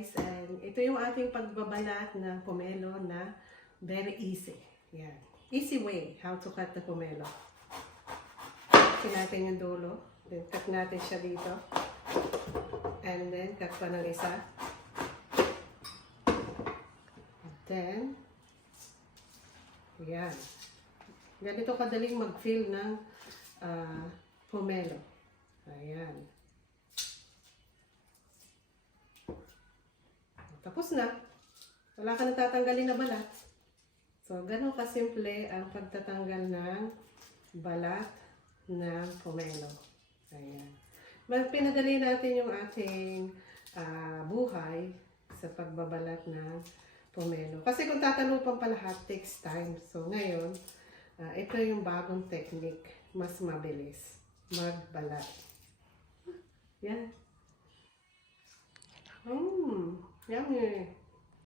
guys, and ito yung ating pagbabalat ng pomelo na very easy. Yan. Easy way how to cut the pomelo. Cut natin yung dulo. Then cut natin siya dito. And then cut pa ng isa. And then, yan. Ganito kadaling mag-fill ng pomelo. Ayan. Tapos na. Wala ka na tatanggalin na balat. So, ganun kasimple ang pagtatanggal ng balat ng pomelo. Ayan. Pinadali natin yung ating buhay sa pagbabalat ng pomelo. Kasi kung tatalupan pa lahat, takes time. So, ngayon, ito yung bagong technique. Mas mabilis magbalat. Yan. Yummy.